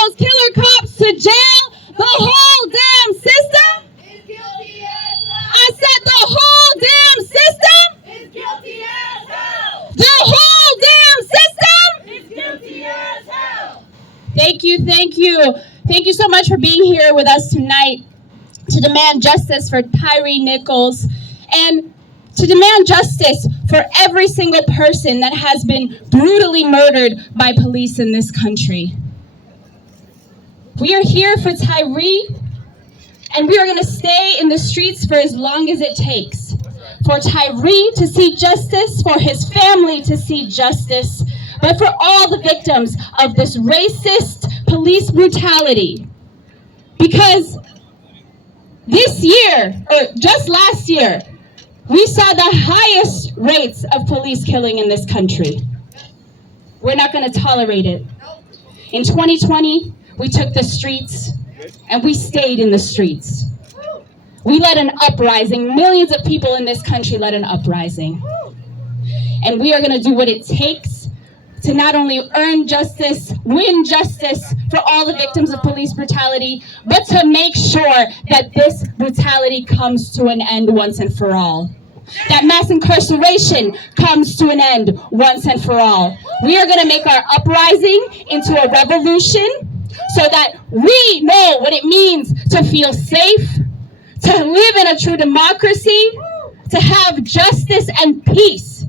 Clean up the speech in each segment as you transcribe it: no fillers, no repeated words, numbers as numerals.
those killer cops to jail, the whole damn system is guilty as hell. I said the whole damn system Is guilty as hell. the whole damn system. Is guilty as hell. Thank you. Thank you so much for being here with us tonight to demand justice for Tyre Nichols and to demand justice for every single person that has been brutally murdered by police in this country. We are here for Tyre, and we are going to stay in the streets for as long as it takes. For Tyre to see justice, for his family to see justice, but for all the victims of this racist police brutality. Because this year, or just last year, we saw the highest rates of police killing in this country. We're not going to tolerate it. In 2020, we took the streets and we stayed in the streets. We led an uprising. Millions of people in this country led an uprising. And we are going to do what it takes to not only earn justice, win justice for all the victims of police brutality, but to make sure that this brutality comes to an end once and for all. That mass incarceration comes to an end once and for all. We are going to make our uprising into a revolution so that we know what it means to feel safe, to live in a true democracy, to have justice and peace.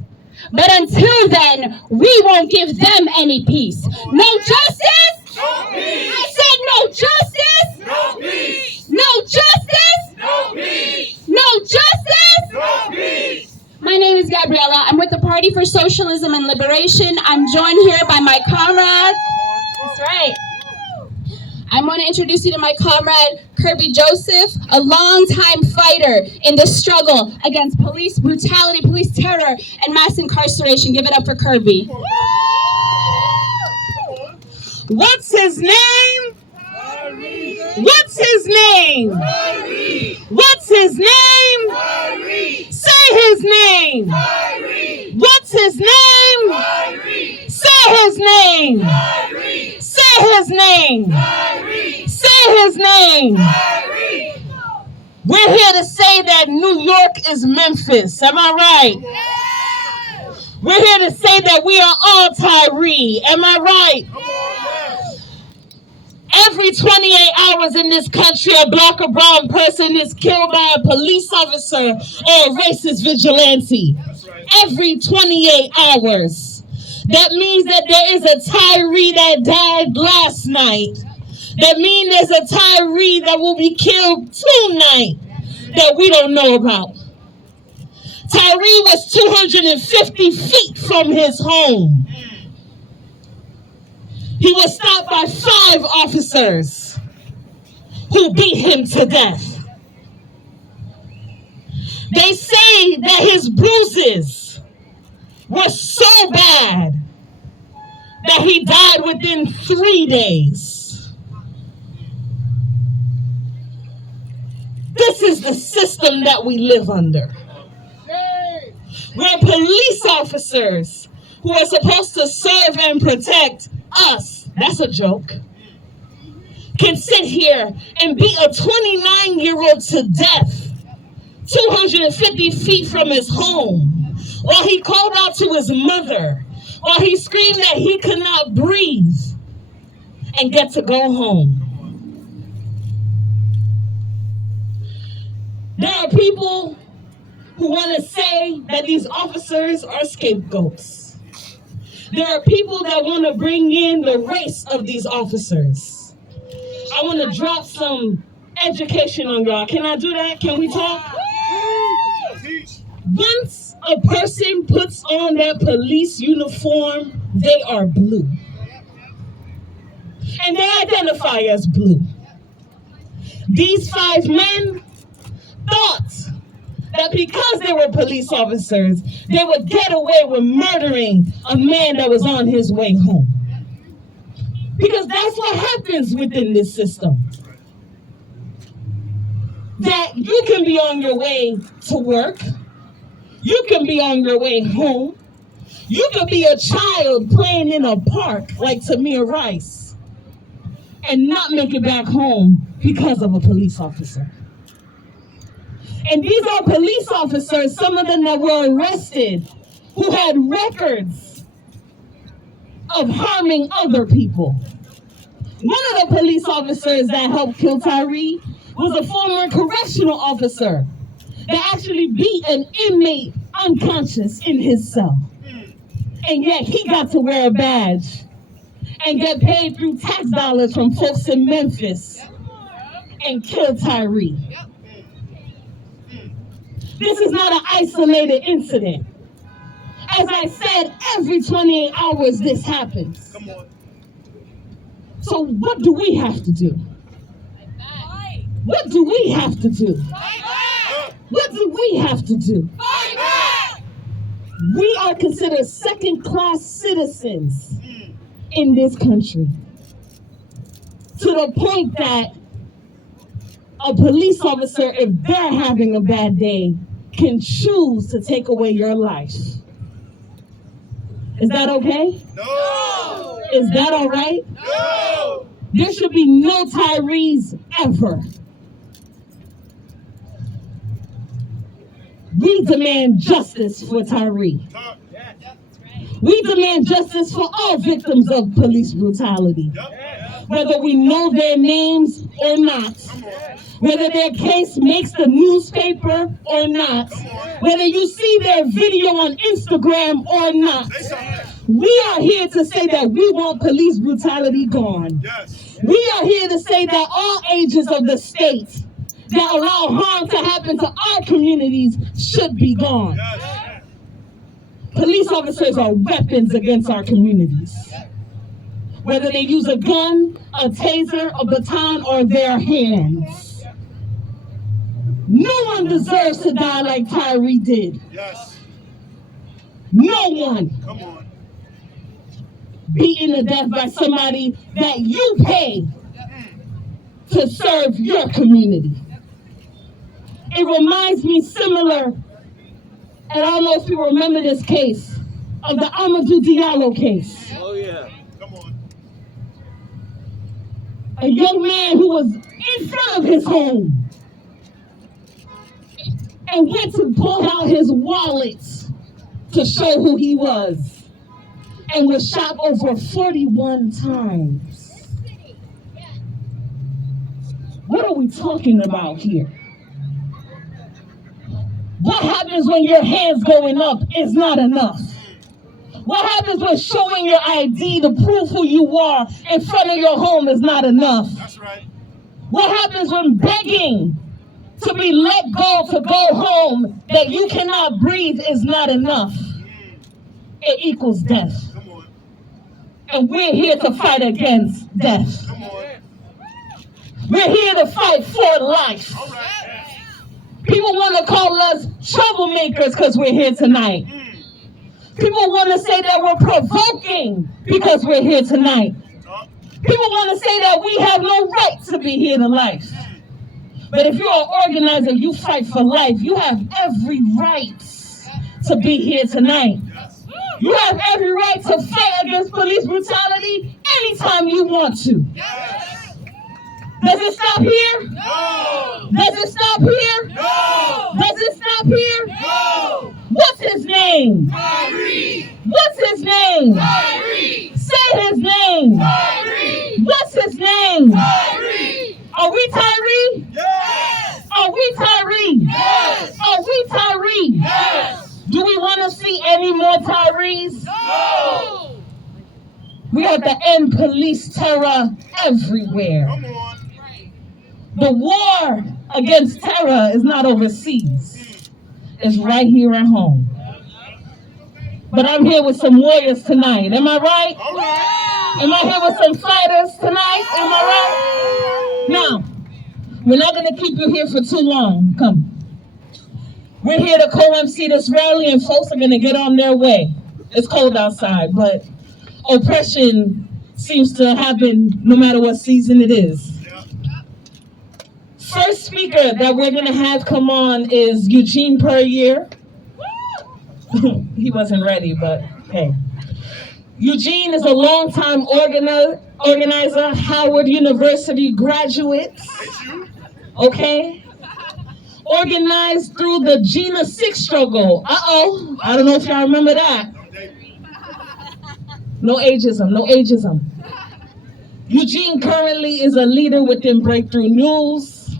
But until then, we won't give them any peace. No justice? No peace. I said no justice? No peace. No justice? No peace. No justice? No peace. My name is Gabriella. I'm with the Party for Socialism and Liberation. I'm joined here by my comrade. That's right. I want to introduce you to my comrade, Kirby Joseph, a longtime fighter in the struggle against police brutality, police terror, and mass incarceration. Give it up for Kirby. What's his name? What's his name? What's his name? Say his name. What's his name? Say his name. Say his name. Say his name. We're here to say that New York is Memphis. Am I right? We're here to say that we are all Tyre. Am I right? Every 28 hours in this country, a black or brown person is killed by a police officer or a racist vigilante. Every 28 hours. That means that there is a Tyre that died last night. That means there's a Tyre that will be killed tonight that we don't know about. Tyre was 250 feet from his home. He was stopped by 5 officers who beat him to death. They say that his bruises were so bad that he died within 3 days. This is the system that we live under. Where police officers who are supposed to serve and protect us, that's a joke, can sit here and beat a 29-year-old to death 250 feet from his home, while he called out to his mother, while he screamed that he could not breathe and get to go home. There are people who want to say that these officers are scapegoats. There are people that want to bring in the race of these officers. I want to drop some education on y'all. Can I do that? Can we talk? Once a person puts on that police uniform, they are blue. And they identify as blue. These 5 men thought that because they were police officers, they would get away with murdering a man that was on his way home. Because that's what happens within this system. That you can be on your way to work. You can be on your way home. You can be a child playing in a park like Tamir Rice. and not make it back home because of a police officer. And these are police officers, some of them that were arrested, who had records of harming other people. One of the police officers that helped kill Tyree was a former correctional officer that actually beat an inmate unconscious in his cell. And yet he got to wear a badge and get paid through tax dollars from folks in Memphis and kill Tyree. This is not an isolated incident. As I said, every 28 hours this happens. So what do we have to do? What do we have to do? What do we have to do? We are considered second-class citizens in this country. To the point that a police officer, if they're having a bad day, can choose to take away your life. Is that okay? No! Is that all right? No! There should be no Tyrees ever. We demand justice for Tyree. We demand justice for all victims of police brutality. Whether we know their names or not, whether their case makes the newspaper or not, whether you see their video on Instagram or not, we are here to say that we want police brutality gone. We are here to say that all agents of the state that allow harm to happen to our communities should be gone. Police officers are weapons against our communities. Whether they use a gun, a taser, a baton, or their hands. No one deserves to die like Tyree did. No one. Come on. Beaten to death by somebody that you pay to serve your community. It reminds me similar, and I don't know if you remember this case, of the Amadou Diallo case. Oh, yeah. Come on. A young man who was in front of his home and went to pull out his wallet to show who he was and was shot over 41 times. What are we talking about here? What happens when your hands going up is not enough? What happens when showing your ID to prove who you are in front of your home is not enough? That's right. What happens when begging to be let go to go home that you cannot breathe is not enough? It equals death. Come on. And we're here to fight against death. Come on. We're here to fight for life. All right. People want to call us troublemakers because we're here tonight. People want to say that we're provoking because we're here tonight. People want to say that we have no right to be here tonight. But if you're an organizer, you fight for life. You have every right to be here tonight. You have every right to fight against police brutality anytime you want to. Does it stop here? No! Does it stop here? No! Does it stop here? No! What's his name? Tyree! What's his name? Tyree! Say his name. Tyree! What's his name? Tyree! Are we Tyree? Yes! Are we Tyree? Yes! Are we Tyree? Yes! Do we want to see any more Tyrees? No! We have to end police terror everywhere. Come on. The war against terror is not overseas. It's right here at home. But I'm here with some warriors tonight. Am I right? All right. Am I here with some fighters tonight? Am I right? Now, we're not going to keep you here for too long. Come. We're here to co-MC this rally, and folks are going to get on their way. It's cold outside, but oppression seems to happen no matter what season it is. First speaker that we're going to have come on is Eugene Puryear. He wasn't ready, but hey. Eugene is a longtime Organizer, Howard University graduates. Okay? Organized through the Gina 6 struggle. Uh-oh. I don't know if y'all remember that. No ageism, no ageism. Eugene currently is a leader within Breakthrough News,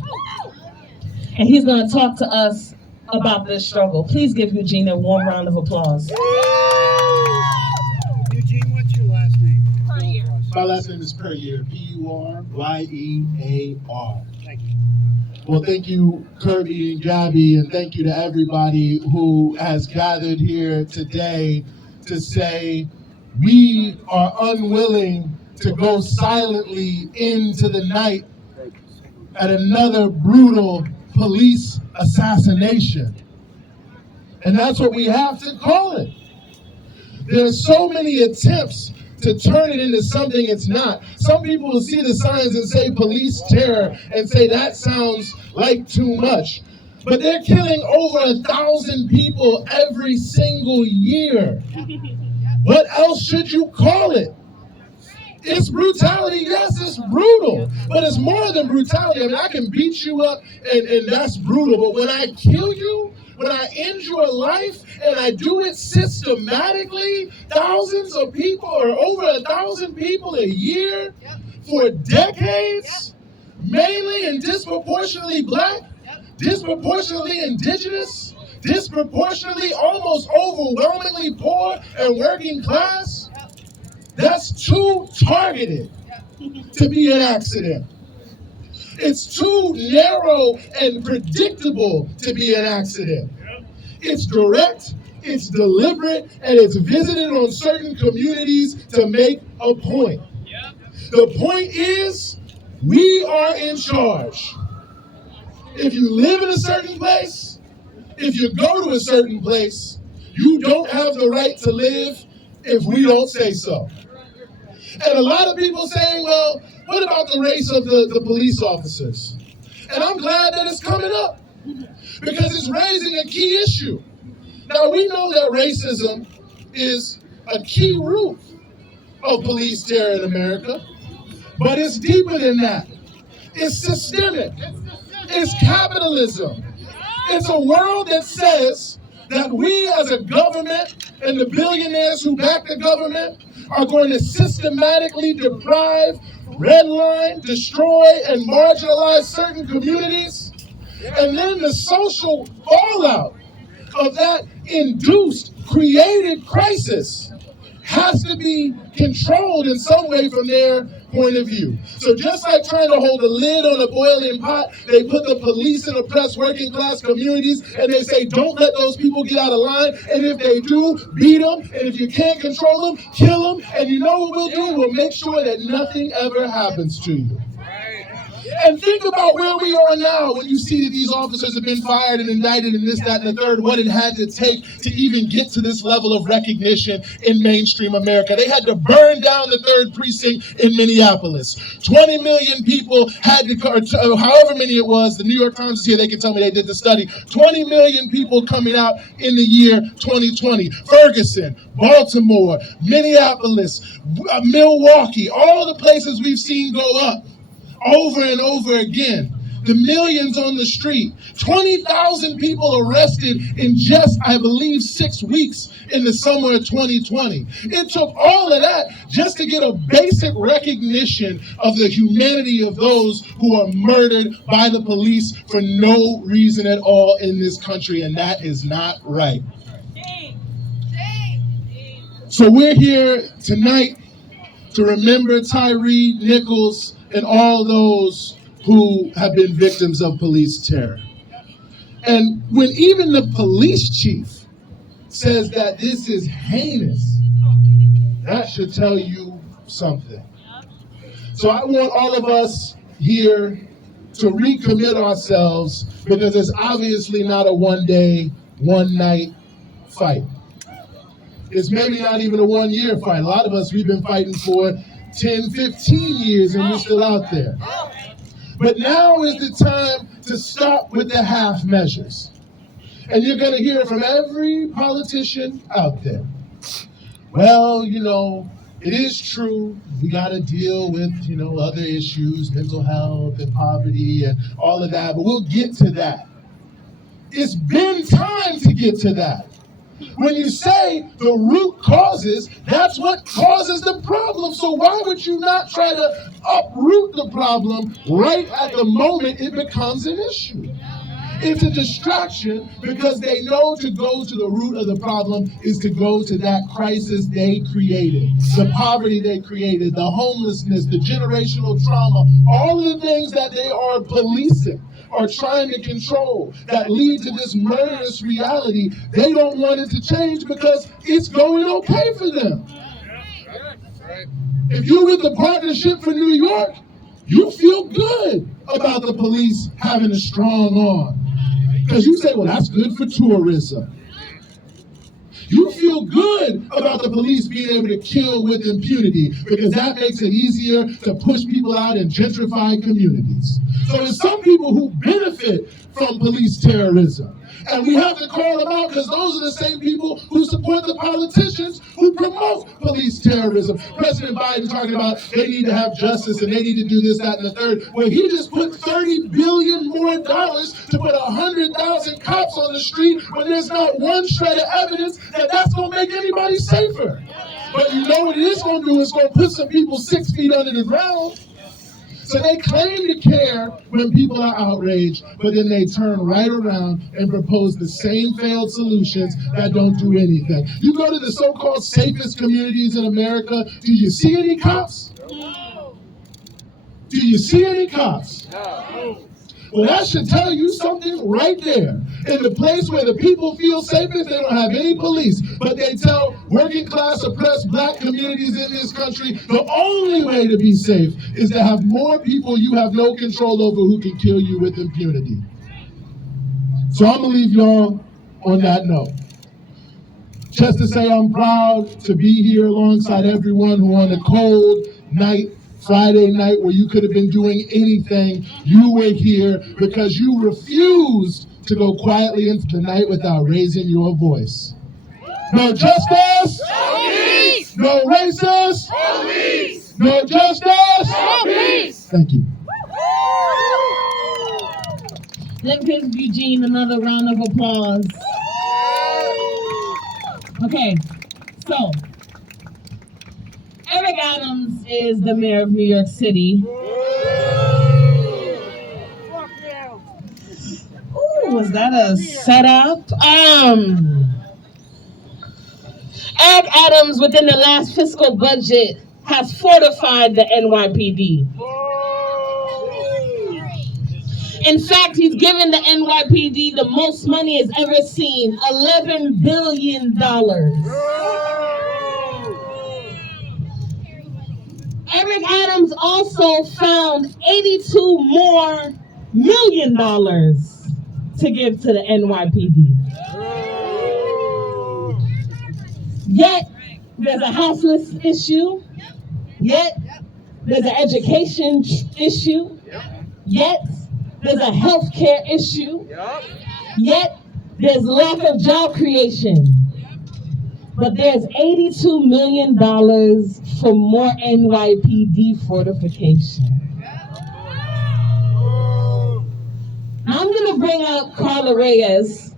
and he's going to talk to us about this struggle. Please give Eugene a warm round of applause. Eugene, what's your last name? Peryear. My last name is Peryear, P-U-R-Y-E-A-R. Thank you. Well, thank you, Kirby and Gabby, and thank you to everybody who has gathered here today to say we are unwilling to go silently into the night at another brutal police assassination. And that's what we have to call it. There are so many attempts to turn it into something it's not. Some people will see the signs and say police terror and say that sounds like too much. But they're killing over 1,000 people every single year. What else should you call it? It's brutality. Yes, it's brutal, but it's more than brutality. I mean, I can beat you up and that's brutal, but when I kill you, when I end your life and I do it systematically, thousands of people or over 1,000 people a year for decades, mainly and disproportionately Black, disproportionately Indigenous, disproportionately almost overwhelmingly poor and working class, that's too targeted to be an accident. It's too narrow and predictable to be an accident. It's direct, it's deliberate, and it's visited on certain communities to make a point. The point is, we are in charge. If you live in a certain place, if you go to a certain place, you don't have the right to live if we don't say so. And a lot of people saying, well, what about the race of the police officers? And I'm glad that it's coming up because it's raising a key issue. Now, we know that racism is a key root of police terror in America, but it's deeper than that. It's systemic. It's capitalism. It's a world that says that we as a government and the billionaires who back the government are going to systematically deprive, redline, destroy, and marginalize certain communities. And then the social fallout of that induced, created crisis has to be controlled in some way from their point of view. So just like trying to hold a lid on a boiling pot, they put the police in oppressed working class communities and they say, don't let those people get out of line. And if they do, beat them. And if you can't control them, kill them. And you know what we'll do? We'll make sure that nothing ever happens to you. And think about where we are now when you see that these officers have been fired and indicted and this, that, and the third, what it had to take to even get to this level of recognition in mainstream America. They had to burn down the 3rd precinct in Minneapolis. 20 million people had to, or however many it was, the New York Times is here, they can tell me they did the study. 20 million people coming out in the year 2020. Ferguson, Baltimore, Minneapolis, Milwaukee, all the places we've seen go up over and over again. The millions on the street. 20,000 people arrested in just, I believe, 6 weeks in the summer of 2020. It took all of that just to get a basic recognition of the humanity of those who are murdered by the police for no reason at all in this country, and that is not right. So we're here tonight to remember Tyre Nichols and all those who have been victims of police terror. And when even the police chief says that this is heinous, that should tell you something. So I want all of us here to recommit ourselves because it's obviously not a one-day, one-night fight. It's maybe not even a one-year fight. A lot of us, we've been fighting for 10, 15 years and we're still out there. But now is the time to stop with the half measures. And you're going to hear from every politician out there. Well, you know, It is true, we got to deal with, other issues, mental health and poverty and all of that, but we'll get to that. It's been time to get to that. When you say the root causes, that's what causes the problem. So why would you not try to uproot the problem right at the moment it becomes an issue? It's a distraction because they know to go to the root of the problem is to go to that crisis they created, the poverty they created, the homelessness, the generational trauma, all of the things that they are policing or trying to control that lead to this murderous reality. They don't want it to change because it's going okay for them. If you're with the Partnership for New York, you feel good about the police having a strong arm. Because you say, well, that's good for tourism. You feel good about the police being able to kill with impunity because that makes it easier to push people out in gentrified communities. So there's some people who benefit from police terrorism. And we have to call them out because those are the same people who support the politicians who promote police terrorism. President Biden talking about they need to have justice and they need to do this, that, and the third. Well, he just put $30 billion more to put 100,000 cops on the street when there's not one shred of evidence that that's going to make anybody safer. But you know what it is going to do? It's going to put some people 6 feet under the ground. So they claim to care when people are outraged, but then they turn right around and propose the same failed solutions that don't do anything. You go to the so-called safest communities in America, do you see any cops? No. Do you see any cops? No. Well, that should tell you something right there. In the place where the people feel safest, they don't have any police. But they tell working class, oppressed black communities in this country, the only way to be safe is to have more people you have no control over who can kill you with impunity. So I'm going to leave y'all on that note. Just to say I'm proud to be here alongside everyone who on a cold night, Friday night, where you could have been doing anything, you were here because you refused to go quietly into the night without raising your voice. No justice, No peace! no racist, No peace! no justice, No peace! Thank you. Let's give Eugene another round of applause. Okay, so Eric Adams is the mayor of New York City. Ooh, was that a setup? Eric Adams, within the last fiscal budget, has fortified the NYPD. In fact, he's given the NYPD the most money it's ever seen, $11 billion. Eric Adams also found $82 more million to give to the NYPD. Yet, there's a houseless issue. Yet, there's an education issue. Yet, there's a healthcare issue. Yet, there's lack of job creation. But there's $82 million for more NYPD fortification. Now I'm going to bring out Carla Reyes.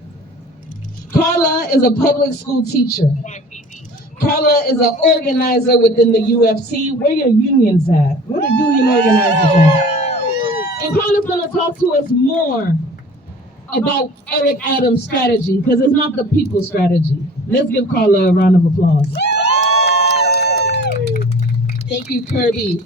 Carla is a public school teacher. Carla is an organizer within the UFC. Where your unions at? Where the union organizers at? And Carla's going to talk to us more about Eric Adams' strategy, because it's not the people's strategy. Let's give Carla a round of applause. Thank you, Kirby.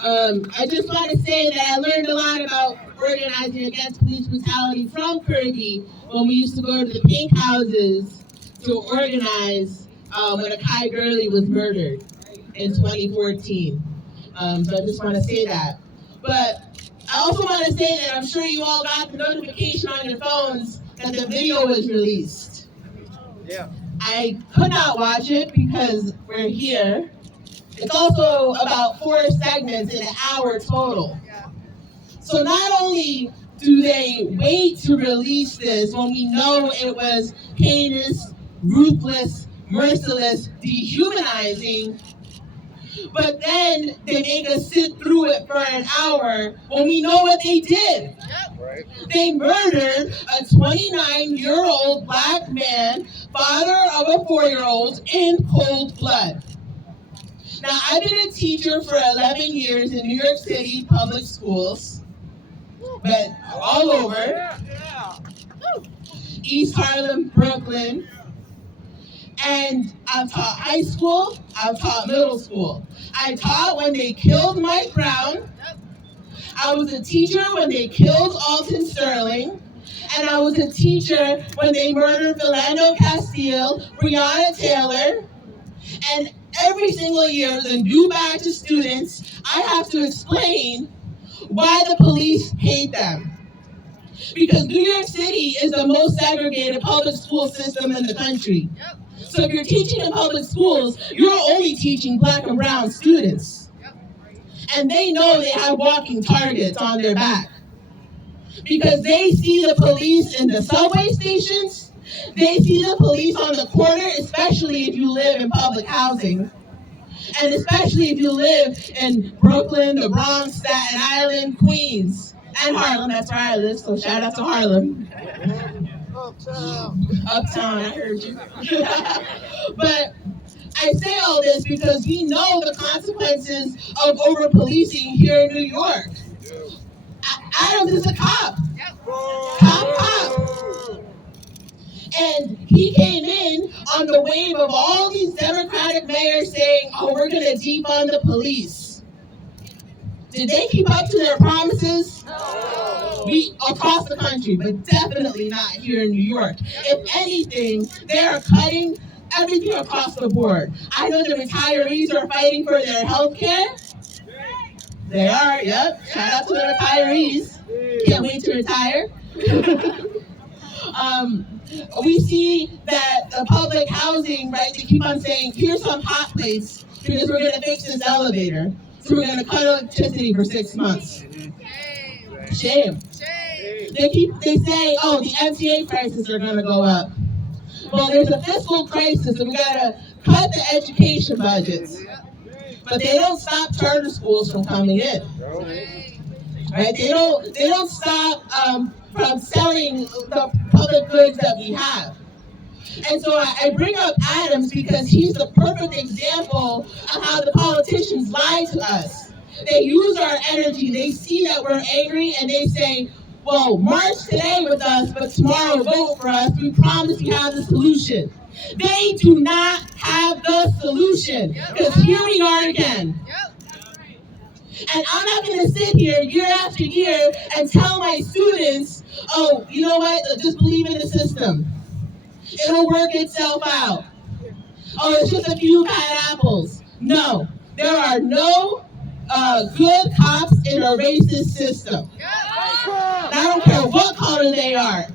I just want to say that I learned a lot about organizing against police brutality from Kirby when we used to go to the pink houses to organize when Akai Gurley was murdered in 2014. So I just want to say that. But I also want to say that I'm sure you all got the notification on your phones that the video was released. Yeah. I could not watch it because we're here. It's also about 4 segments in an hour total. So not only do they wait to release this when we know it was heinous, ruthless, merciless, dehumanizing, But then they make us sit through it for an hour when we know what they did. They murdered a 29-year-old black man, father of a 4-year-old, in cold blood. Now, I've been a teacher for 11 years in New York City public schools, but all over, East Harlem, Brooklyn, and I've taught high school, I've taught middle school. I taught when they killed Mike Brown. I was a teacher when they killed Alton Sterling. And I was a teacher when they murdered Philando Castile, Breonna Taylor. And every single year, as a new batch of students, I have to explain why the police hate them. Because New York City is the most segregated public school system in the country. So if you're teaching in public schools, you're only teaching black and brown students. And they know they have walking targets on their back. Because they see the police in the subway stations, they see the police on the corner, especially if you live in public housing. And especially if you live in Brooklyn, the Bronx, Staten Island, Queens, and Harlem. That's where I live, so shout out to Harlem. Uptown, I heard you. But I say all this because we know the consequences of over-policing here in New York. Adams is a cop. Cop. And he came in on the wave of all these Democratic mayors saying, oh, we're going to defund the police. Did they keep up to their promises? No. Across the country, but definitely not here in New York. If anything, they are cutting everything across the board. I know the retirees are fighting for their health care. They are, yep. Shout out to the retirees. Can't wait to retire. We see that the public housing, right, they keep on saying, here's some hot plates because we're going to fix this elevator. So we're going to cut electricity for 6 months. Shame. They say, oh, the MTA prices are going to go up. Well, there's a fiscal crisis and we got to cut the education budgets. But they don't stop charter schools from coming in. Right? They don't stop from selling the public goods that we have. And so I bring up Adams because he's the perfect example of how the politicians lie to us. They use our energy. They see that we're angry and they say, well, march today with us, but tomorrow vote for us. We promise we have the solution. They do not have the solution. Because here we are again. And I'm not going to sit here year after year and tell my students, oh, you know what, just believe in the system. It'll work itself out. Oh, it's just a few bad apples. No, there are no good cops in a racist system. And I don't care what color they are.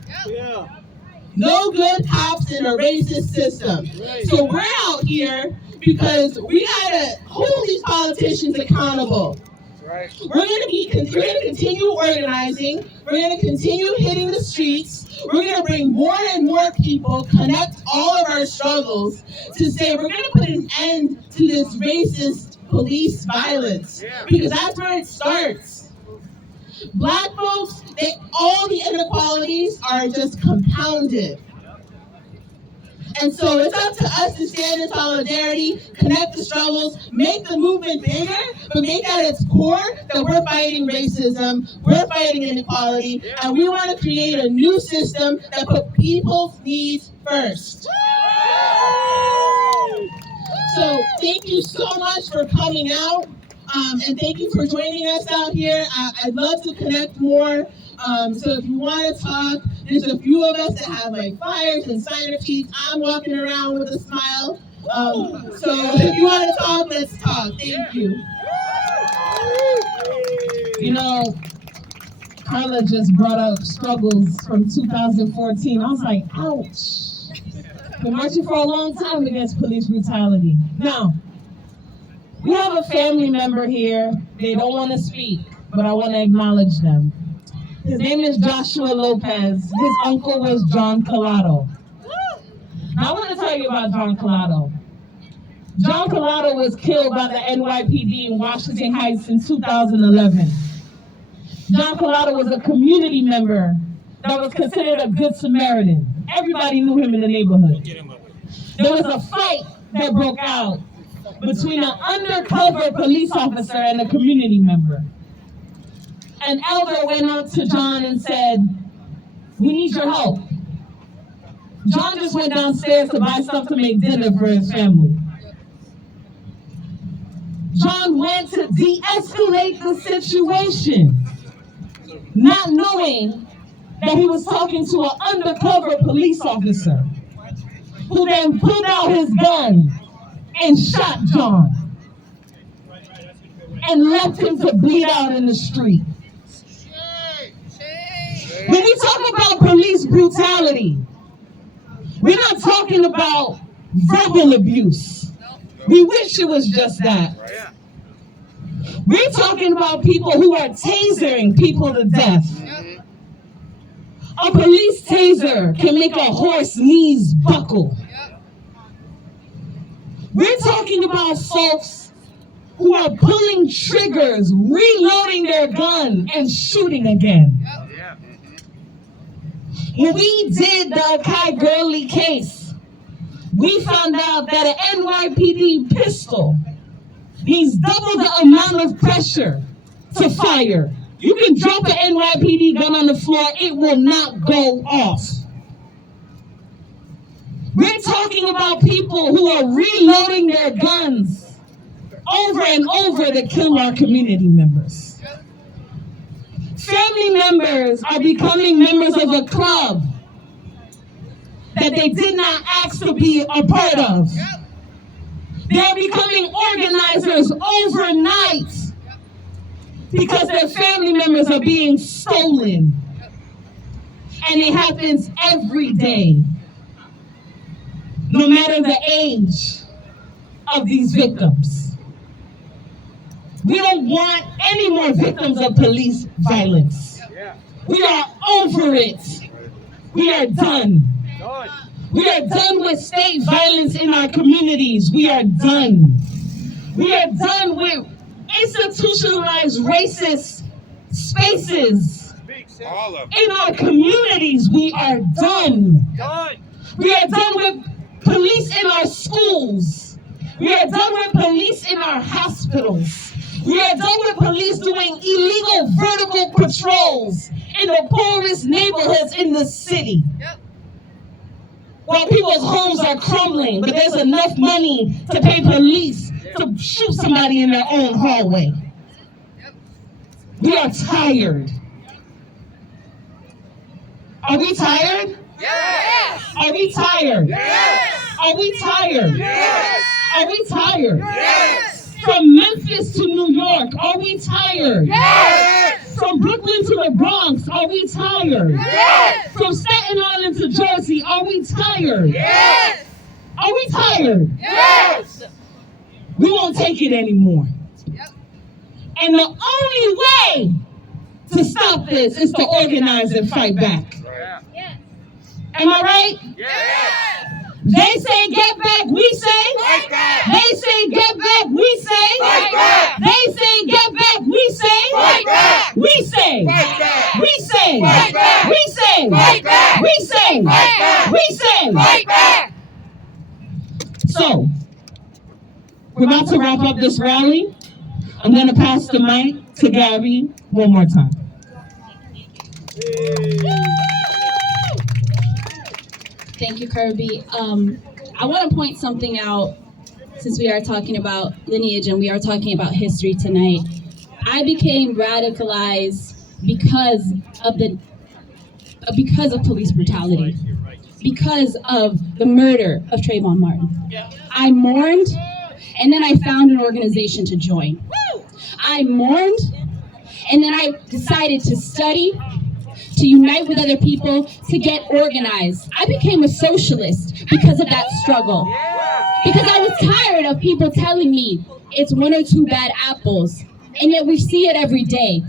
No good cops in a racist system. So we're out here because we gotta hold these politicians accountable. We're going to continue organizing. We're going to continue hitting the streets. We're going to bring more and more people, connect all of our struggles to say we're going to put an end to this racist police violence because that's where it starts. Black folks, all the inequalities are just compounded. And so it's up to us to stand in solidarity, connect the struggles, make the movement bigger, but make at its core that we're fighting racism, we're fighting inequality, and we want to create a new system that puts people's needs first. So thank you so much for coming out, and thank you for joining us out here. I'd love to connect more. So if you want to talk, there's a few of us that have like flyers and sign-up sheets. I'm walking around with a smile. So if you want to talk, let's talk. Thank you. You know, Carla just brought up struggles from 2014. I was like, ouch. Been marching for a long time against police brutality. Now, we have a family member here. They don't want to speak, but I want to acknowledge them. His name is Joshua Lopez. His uncle was John Collado. Now I want to tell you about John Collado. John Collado was killed by the NYPD in Washington Heights in 2011. John Collado was a community member that was considered a good Samaritan. Everybody knew him in the neighborhood. There was a fight that broke out between an undercover police officer and a community member. An elder went up to John and said, "We need your help." John just went downstairs to buy stuff to make dinner for his family. John went to de-escalate the situation, not knowing that he was talking to an undercover police officer, who then pulled out his gun and shot John and left him to bleed out in the street. When we talk about police brutality, we're not talking about verbal abuse. We wish it was just that. We're talking about people who are tasering people to death. A police taser can make a horse's knees buckle. We're talking about folks who are pulling triggers, reloading their gun, and shooting again. When we did the Akai Gurley case, we found out that an NYPD pistol needs double the amount of pressure to fire. You can drop an NYPD gun on the floor, it will not go off. We're talking about people who are reloading their guns over and over to kill our community members. Family members are becoming members of a club that they did not ask to be a part of. They are becoming organizers overnight because their family members are being stolen. And it happens every day, no matter the age of these victims. We don't want any more victims of police violence. We are over it. We are done. We are done with state violence in our communities. We are done. We are done with institutionalized racist spaces in our communities. We are done. We are done with police in our schools. We are done with police in our hospitals. We are done with police doing illegal vertical patrols in the poorest neighborhoods in the city. While people's homes are crumbling, but there's enough money to pay police to shoot somebody in their own hallway. We are tired. Are we tired? Yes! Are we tired? Yes! Are we tired? Yes! Are we tired? Yes! From Memphis to New York, are we tired? Yes! From Brooklyn to the Bronx, are we tired? Yes! From Staten Island to Jersey, are we tired? Yes! Are we tired? Yes! We won't take it anymore. Yep. And the only way to stop this is to organize and fight back. Yeah. Am I right? Yes! They say get back, we say. Fight back! They say get back, we say. Fight back! They say get back, we say. Fight back! We say. Fight back! We say. Fight back! We say. Fight back! We say. Fight back! We say. Fight back! So, we're about to wrap up this rally. I'm going to pass the mic to Gabby one more time. Thank you, Kirby. I want to point something out since we are talking about lineage and we are talking about history tonight. I became radicalized because of police brutality, because of the murder of Trayvon Martin. I mourned, and then I found an organization to join. I mourned, and then I decided to study, to unite with other people, to get organized. I became a socialist because of that struggle. Because I was tired of people telling me it's one or two bad apples, and yet we see it every day.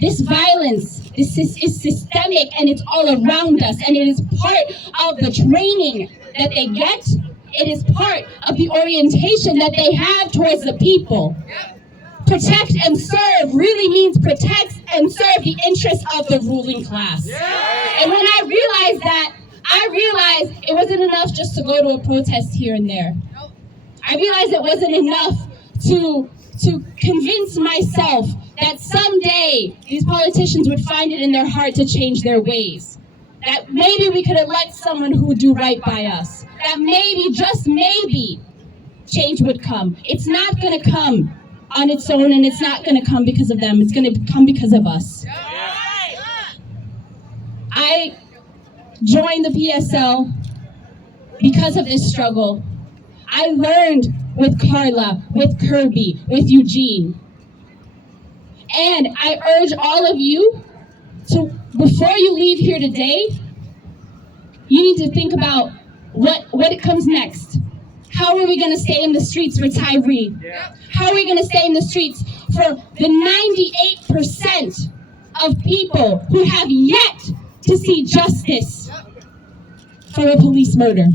This violence is systemic, and it's all around us, and it is part of the training that they get It is part of the orientation that they have towards the people. Protect and serve really means protect and serve the interests of the ruling class. And when I realized that, I realized it wasn't enough just to go to a protest here and there. I realized it wasn't enough to convince myself that someday these politicians would find it in their heart to change their ways. That maybe we could elect someone who would do right by us. That maybe, just maybe, change would come. It's not going to come on its own, and it's not going to come because of them. It's going to come because of us. I joined the PSL because of this struggle. I learned with Carla, with Kirby, with Eugene. And I urge all of you to, before you leave here today, you need to think about what comes next. How are we going to stay in the streets for Tyree? How are we going to stay in the streets for the 98% of people who have yet to see justice for a police murder?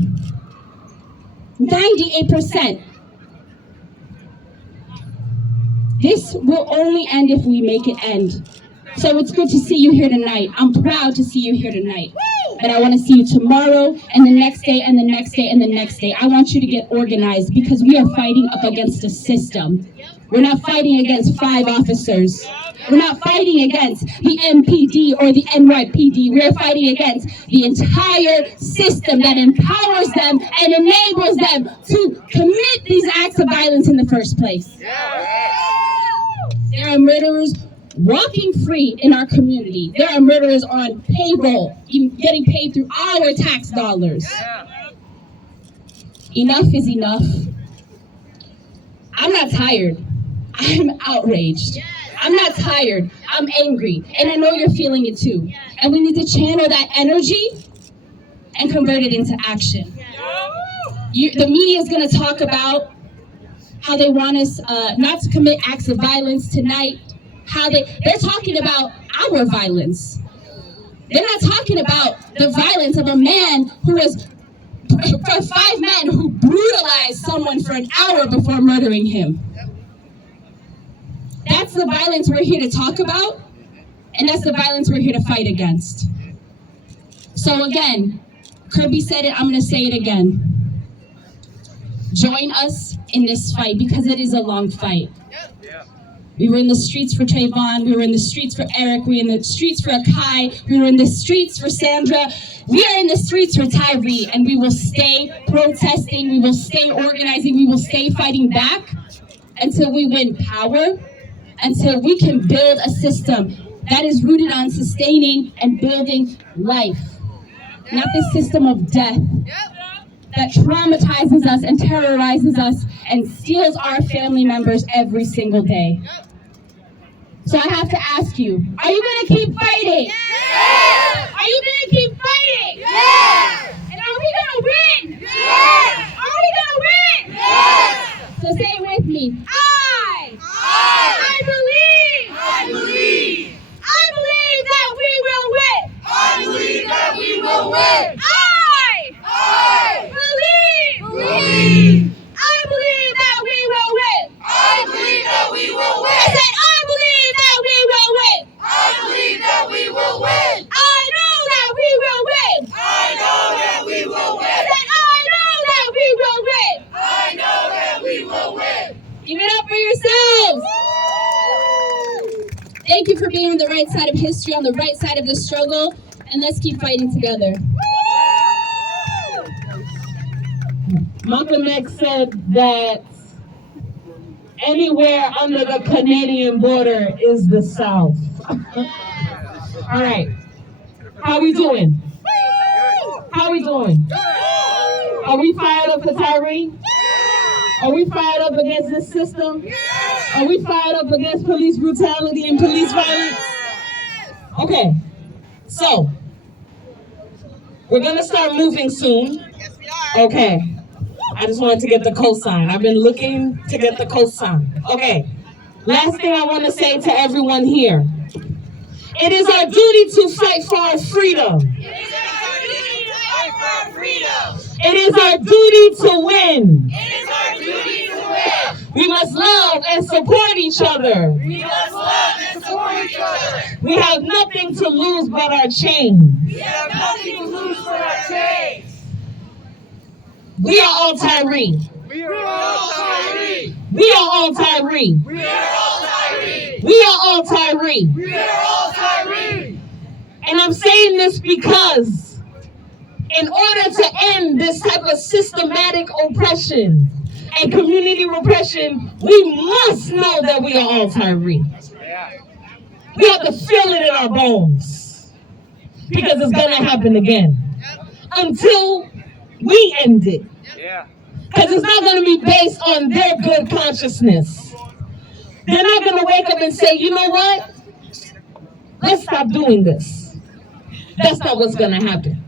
98%. This will only end if we make it end. So it's good to see you here tonight. I'm proud to see you here tonight. But I want to see you tomorrow and the next day and the next day and the next day. I want you to get organized because we are fighting up against a system. We're not fighting against 5 officers. We're not fighting against the MPD or the NYPD. We're fighting against the entire system that empowers them and enables them to commit these acts of violence in the first place. There are murderers walking free in our community. There are murderers on payroll, getting paid through our tax dollars. Enough is enough. I'm not tired. I'm outraged. I'm not tired. I'm angry. And I know you're feeling it too. And we need to channel that energy and convert it into action. The media is going to talk about how they want us not to commit acts of violence tonight. How they're talking about our violence. They're not talking about the violence of a man who was, for 5 men who brutalized someone for an hour before murdering him. That's the violence we're here to talk about, and that's the violence we're here to fight against. So again, Kirby said it, I'm going to say it again. Join us in this fight because it is a long fight. We were in the streets for Trayvon. We were in the streets for Eric. We were in the streets for Akai. We were in the streets for Sandra. We are in the streets for Tyree, and we will stay protesting. We will stay organizing. We will stay fighting back until we win power, until we can build a system that is rooted on sustaining and building life, not the system of death that traumatizes us and terrorizes us and steals our family members every single day. So I have to ask you, are you going to keep fighting? Yes! Are you going to keep fighting? Yes! And are we going to win? Yes! Are we going to win? Yes! So say it with me. I I believe believe that we will win. I believe that we will win. I believe that we will win. I believe that we will win. I said, I believe that we will win. I believe that we will win. I know that we will win. I know that we will I win. said, I know that we will win. I know that we will win. Give it up for yourselves. Thank you for being on the right side of history, on the right side of the struggle, and let's keep fighting together. Malcolm X said that anywhere under the Canadian border is the South. All right. How we doing? How we doing? Are we fired up for Tyree? Are we fired up against this system? Are we fired up against police brutality and police violence? Okay. So, we're going to start moving soon. Okay. I just wanted to get the cosign. I've been looking to get the cosign. Okay. Last thing I want to say to everyone here. It is our duty to fight for our freedom. It is our duty to fight for our freedom. It is our duty to win. It is our duty to win. We must love and support each other. We must love and support each other. We have nothing to lose but our chains. We have nothing to lose but our chains. We are all Tyree. We are all Tyree. We are all Tyree. We are all Tyree. We are all Tyree. We are all Tyree. And I'm saying this because in order to end this type of systematic oppression and community repression, we must know that we are all Tyree. We have to feel it in our bones because it's going to happen again until we end it. Because it's not going to be based on their good consciousness. They're not going to wake up and say, you know what? Let's stop doing this. That's not what's going to happen.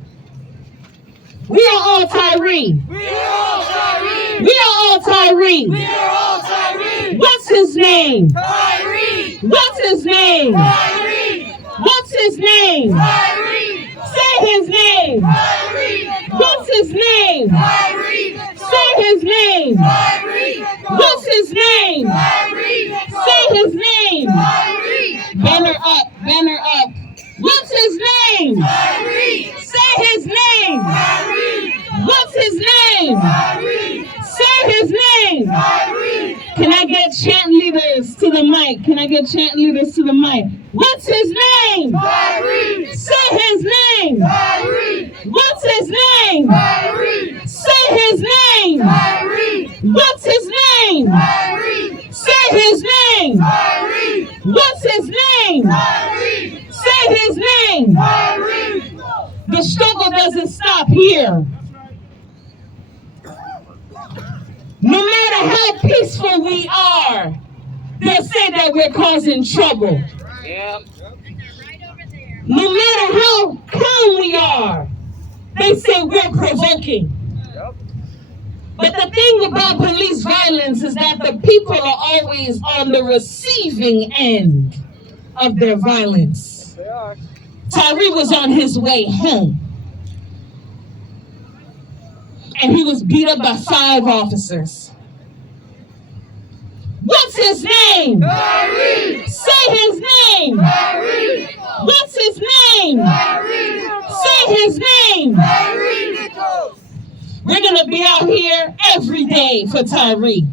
We are all Tyree. We are all Tyree. We are all Tyree. We are all Tyree. What's his name? Tyree. What's his name? Tyree. What's his name? Tyree. Say his name. Tyree. What's his name? Tyree. Say his name. Tyree. What's his name? Tyree. Say his name. Tyree. Banner up, banner up. What's his name? Tyree. Say his name. Tyree. What's his name? Tyree. Say his name. Tyree. Can I get chant leaders to the mic? Can I get chant leaders to the mic? What's his name? Tyree. Say his name. Tyree. What's his name? Tyree. Say his name. Tyree. What's his name? Tyree. Say his name. Tyree. What's his name? Tyree. Say his name. Tyree. The struggle doesn't stop here. No matter how peaceful we are, they'll say that we're causing trouble. No matter how calm we are, they say we're provoking. But the thing about police violence is that the people are always on the receiving end of their violence. Tyree was on his way home, and he was beat up by 5 officers. What's his name? Tyree. Say his name. Tyree. What's his name? Tyree. Say his name. Tyree Nichols. We're going to be out here every day for Tyree.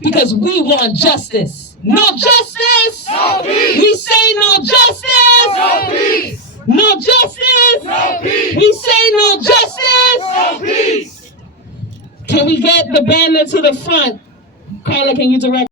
Because we want justice. No justice. No peace. We say no justice. No peace. No justice. No peace. We say no justice. No peace. Can we get the banner to the front? Carla, can you direct?